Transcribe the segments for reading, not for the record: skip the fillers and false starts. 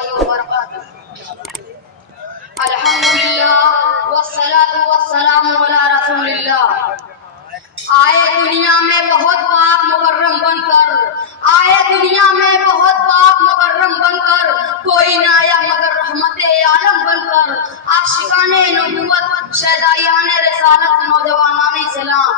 الله وبركاته. الحمدللہ والصلاة والسلام علی رسول اللہ. آئے دنیا میں بہت پاک مکرم بن کر، آئے دنیا میں بہت پاک مکرم بن کر، کوئی نہ آیا مگر رحمت عالم بن کر. عاشقان نبوت، شہدائیان رسالت، نوجوانان اسلام،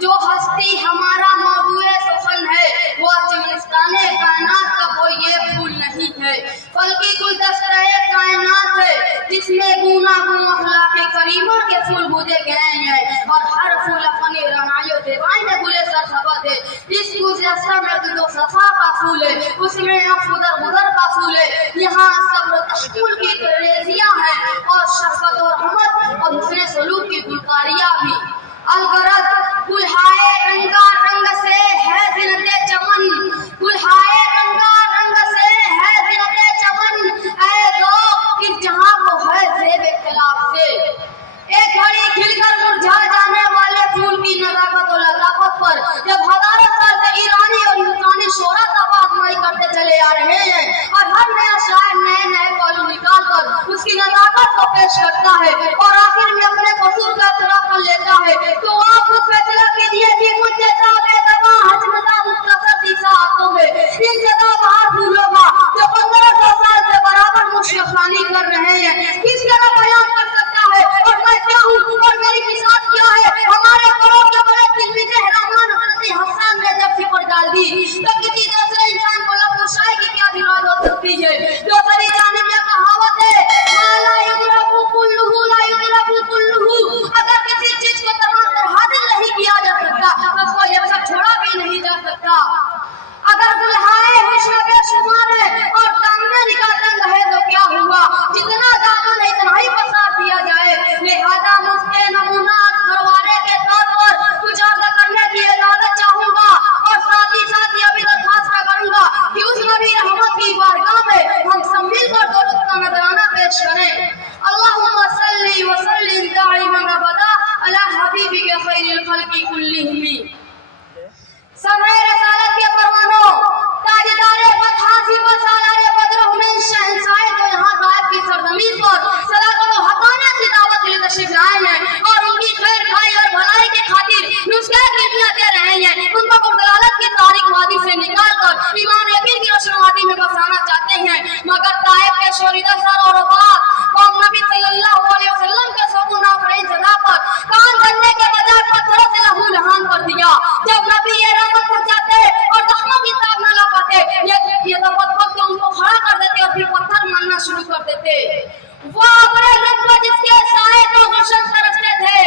جو ہستی ہمارا موضوع سخن ہے وہ چمنستان کائنات کا کوئی یہ پھول نہیں ہے، بلکہ گلدستہ کائنات ہے جس میں گوناگون اخلاق کریمہ کے پھول بوجھے گئے ہیں، اور ہر پھول اپنی رنائی و دیوائی میں گلے سرسبز ہے. اس گلدستہ میں تو صفا کا پھول ہے، اس میں غدر کا پھول ہے. یہاں صبر و تحمل کی ریزیاں ہیں، اور شفقت و رحمت اور حسن سلوک کی گلکاریاں بھی. الغرض گلہائے رنگا رنگ سے ہے زینت چمن، گلہائے رنگا رنگ سے ہے زینت چمن، اے ذوق اس جہاں کو ہے زیب اختلاف سے. ایک گھڑی کھل کر مرجھا جانے والے پھول کی نزاکت و لطافت پر جب ہزاروں سال سے ایرانی اور ہندوستانی شعراء تبادمائی کرتے چلے آ رہے ہیں، اور ہر نیا شاعر نئے نئے پہلو نکال کر اس کی نزاکت کو پیش کرتا ہے اور آخر میں اپنے قصور کا اعتراف کر لیتا ہے، تو آپ اس فیصلہ کیجیے کہ مجھ جیسا بے دوا حجمدہ مختصر تیسا ہاتھوں میں ان سدا بہار پھولوں کا جو 1500 سال سے برابر مشرفانی کر رہے ہیں کس طرح بیان کر سکتا ہے، اور میں کیا ہوں اور میری مثال کیا ہے. ہمارے بڑوں کے بڑے تلمیذ رحمان حضرت حسان نے جب فکر ڈال دی تو کسی دوسرے انسان کو لب کشائی کی کیا مراد ہو سکتی ہے. دوسری جانب یہ کہاوت ہے ما لا یدرک کلہ لا یدرک کلہ، اگر کسی چیز کو تمام طرح حاصل نہیں کیا جا سکتا تو اس کو یہ سب چھوڑا بھی نہیں جا سکتا. اگر گلہائے حسن بے شمار ہے اور دامن نکاح تنگ ہے تو کیا ہوا، جتنا دامن ہے اتنا ہی پسار دیا جائے. لہذا مجھ سے نمونہ گھروارے کے طور پر کچھ عرض کرنے کی اجازت چاہوں گا، اور ساتھ ہی ساتھ یہ بھی درخواست کروں گا کہ اس نبی رحمت کی بارگاہ میں ہم سب مل کر درود کا نذرانہ پیش کریں. اللہم صلی وسلم دائما ابدا علی حبیبک خیر الخلق کلہم. سمرے رسالت کے پروانوں، تاجدار فتح صفت سالار بدر ہمیں شہنشاہ جو یہاں غائب کی سرزمین پر صداقت و حقانیت کی دعوت کے لیے تشریف لائے ہیں اور ان کی خیر خواہی اور بھلائی کی خاطر نسخے کیفیت دے رہے ہیں، ان کو ضلالت کی تاریک وادی سے نکال کر ایمان یقین کی روشن وادی میں بسانا چاہتے ہیں. مگر طائف کے شوریدہ سر اور بات قوم نبی صلی اللہ علیہ وسلم کے سکون آفرین صدا پر کان دھرنے کے بجائے پتھروں سے لہو لہان کر دیا. جب نبی یہ رحمت پہنچ جاتے اور زخموں کی تاب نہ لا پاتے یہ تو پتھر کے ان کو کھڑا کر دیتے اور پھر پتھر ماننا شروع کر دیتے. وہ اپنے لطف جس کے سائے کو گلشن سرستے تھے،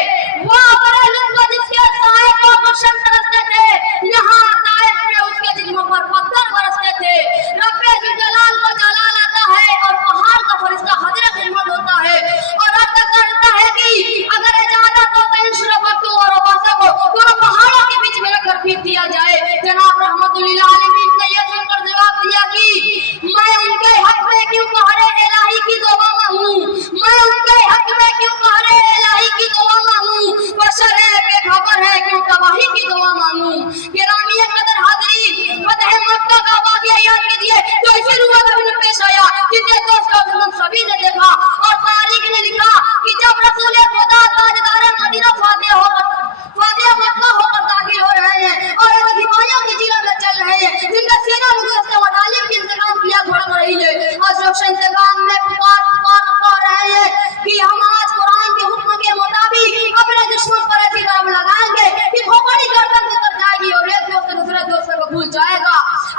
وہ اپنے لطف جس کے سائے کو گلشن سرستے تھے، یہاں طائف میں اس کے جسم پر پتھر برستے تھے. رب جلال کو جلال آتا ہے اور پہاڑ کا فرشتہ حاضر خدمت ہوتا ہے اور عرض کرتا ہے کہ اگر اجازت ہو تو ان شرفتوں اور عباسوں کو دونوں پہاڑوں کے بیچ میں رکھ کر پھینک دیا جائے. جناب رحمت للعالمین نے یہ سن کر جواب دیا کہ میں ان کے حق میں کیوں قہر الہی کی دعا مانگوں، میں ان کے حق میں کیوں قہر الہی کی دعا مانگوں، بشر ہے بے خبر ہے کیوں تباہی کی دعا مانگوں. گرامی قدر حاضرین، فتح مکہ کا واقعہ یاد کیجیے جو اسی روایت میں پیش آیا جسے دوست اور دشمن سبھی نے دیکھا، اور تاریخ نے لکھا کہ جب رسول خدا تاجدار مدینہ فاتح مکہ ہو کر داخل ہو رہے ہیں اور ایک دمائیوں کی جگہ میں چل رہے ہیں جن کا سینہ مقدس مطالب کی انتقام کیا بھڑک رہی ہے، اور جو انتقام میں پکار رہے ہیں کہ ہم آج قرآن کے حکم کے مطابق اپنے دشمن پر ایسی ضرب لگائیں گے کہ کھوپڑی گردن اتر جائے گی اور ایک دوست دوسرے دوست کو بھول جائے گا.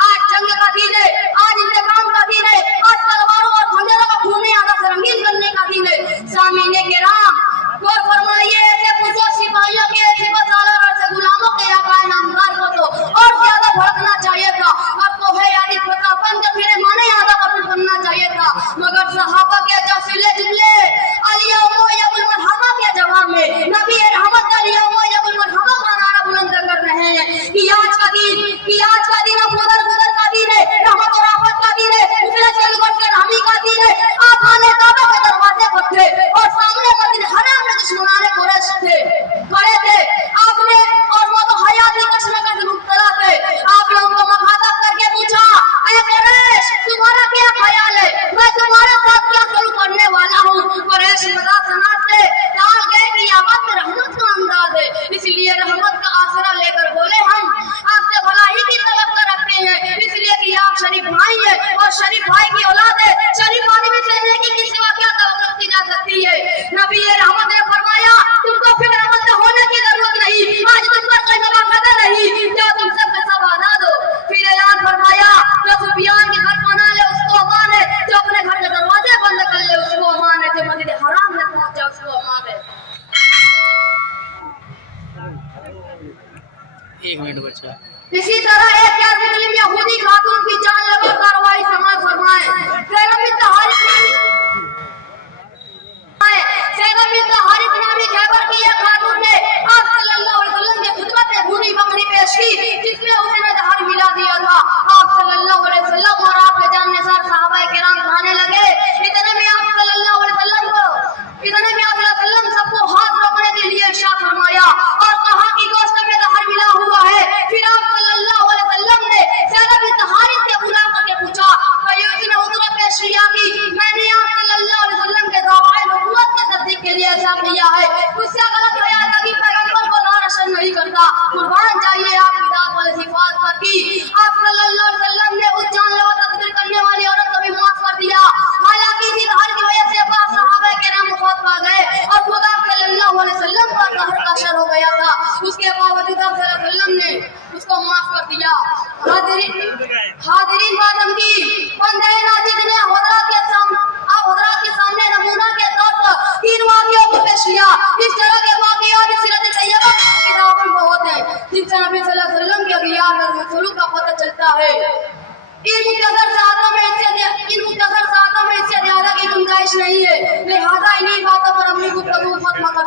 آج جنگ کا دن ہے، آج انتقام کا دن ہے، آج تلواروں اور خنجروں کا خون آدھا رنگین کرنے کا دن ہے. سامعین کرام، غور فرمائیے ایسے پرجوش سپاہیوں کے صفت سالار سے غلاموں کے آقائے نامدار کو تو اور زیادہ بھڑکنا چاہیے تھا اور تو ہے یادی فتح پن کے پھرے مانے آدھا قبول کرنا چاہیے تھا. مگر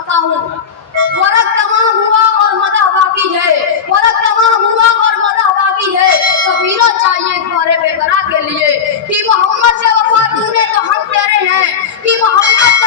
سمجھتا ہوں. ورق تمام ہوا اور مدح باقی ہے, ورق تمام ہوا اور مدح باقی ہے. سفینہ چاہیے تمہارے بے قرار کے لیے کہ محمد سے وفا تو نے تو ہم تیرے ہیں, کہ محمد